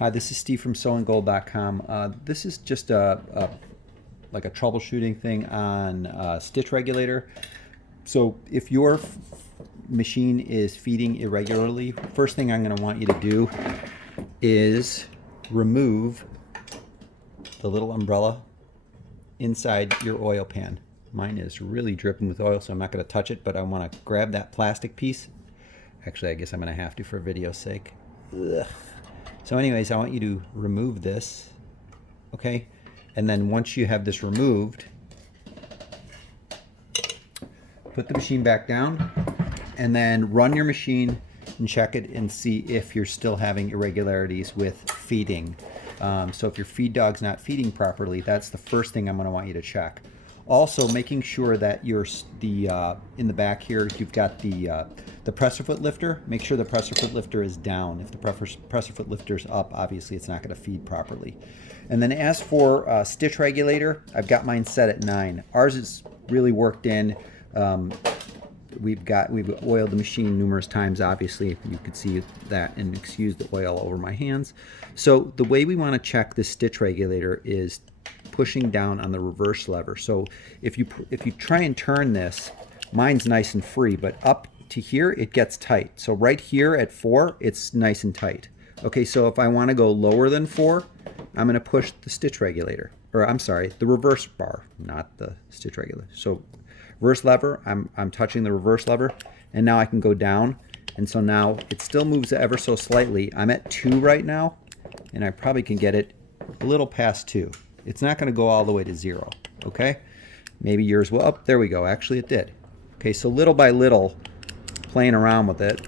Hi, this is Steve from SewingGold.com. This is just like a troubleshooting thing on stitch regulator. So if your machine is feeding irregularly, first thing I'm going to want you to do is remove the little umbrella inside your oil pan. Mine is really dripping with oil, so I'm not going to touch it, but I want to grab that plastic piece. Actually, I guess I'm going to have to for video's sake. Ugh. So anyways, I want you to remove this, okay? And then once you have this removed, put the machine back down and then run your machine and check it and see if you're still having irregularities with feeding. So if your feed dog's not feeding properly, that's the first thing I'm going to want you to check. Also, making sure that you're in the back here, you've got the presser foot lifter. Make sure the presser foot lifter is down. If the presser foot lifter is up, obviously it's not going to feed properly. And then as for stitch regulator, I've got mine set at 9. Ours is really worked in. We've oiled the machine numerous times. Obviously, you could see that, and excuse the oil over my hands. So the way we want to check this stitch regulator is pushing down on the reverse lever. So if you try and turn this, mine's nice and free, but up to here it gets tight. So right here at 4, it's nice and tight. Okay, so if I want to go lower than 4, I'm going to push the stitch regulator, or I'm sorry, the reverse bar, not the stitch regulator. So reverse lever, I'm touching the reverse lever, and now I can go down, and so now it still moves ever so slightly. I'm at 2 right now, and I probably can get it a little past 2. It's not going to go all the way to 0, okay? Maybe yours will. Oh, there we go. Actually, it did. Okay, so little by little, playing around with it,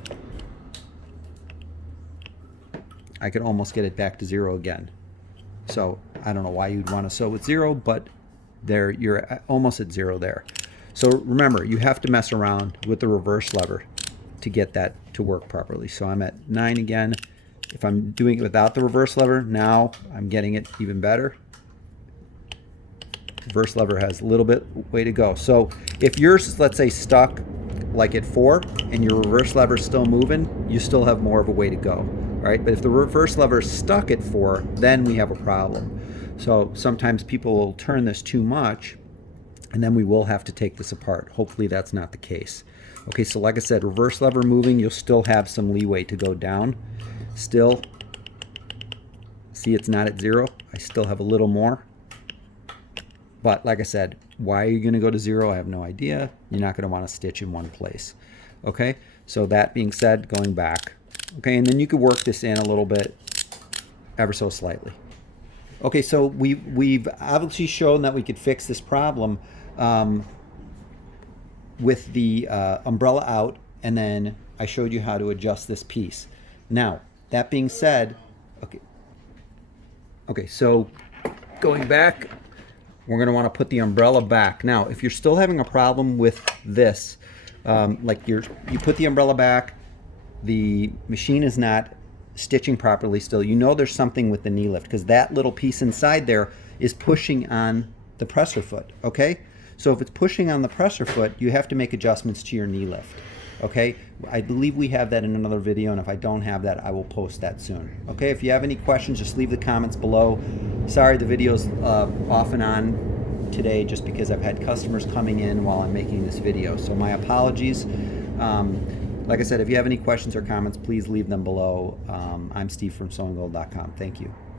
I could almost get it back to 0 again. So I don't know why you'd want to sew with 0, but there, you're almost at 0 there. So remember, you have to mess around with the reverse lever to get that to work properly. So I'm at 9 again. If I'm doing it without the reverse lever, now I'm getting it even better. Reverse lever has a little bit way to go. So if yours, let's say, stuck like at 4 and your reverse lever is still moving, you still have more of a way to go. All right, but if the reverse lever is stuck at 4, then we have a problem. So sometimes people will turn this too much, and then we will have to take this apart. Hopefully that's not the case. Okay, so like I said, reverse lever moving, you'll still have some leeway to go down. Still, see, it's not at 0. I still have a little more. But like I said, why are you going to go to 0? I have no idea. You're not going to want to stitch in one place. Okay, so that being said, going back. Okay, and then you could work this in a little bit, ever so slightly. Okay, so we've obviously shown that we could fix this problem with the umbrella out, and then I showed you how to adjust this piece. Now, that being said, okay, so going back, we're going to want to put the umbrella back. Now, if you're still having a problem with this, like you put the umbrella back, the machine is not stitching properly still, you know there's something with the knee lift, because that little piece inside there is pushing on the presser foot, okay? So if it's pushing on the presser foot, you have to make adjustments to your knee lift, okay? I believe we have that in another video, and if I don't have that, I will post that soon. Okay, if you have any questions, just leave the comments below. Sorry, the video's off and on today just because I've had customers coming in while I'm making this video, so my apologies. Like I said, if you have any questions or comments, please leave them below. I'm Steve from SewingGold.com. Thank you.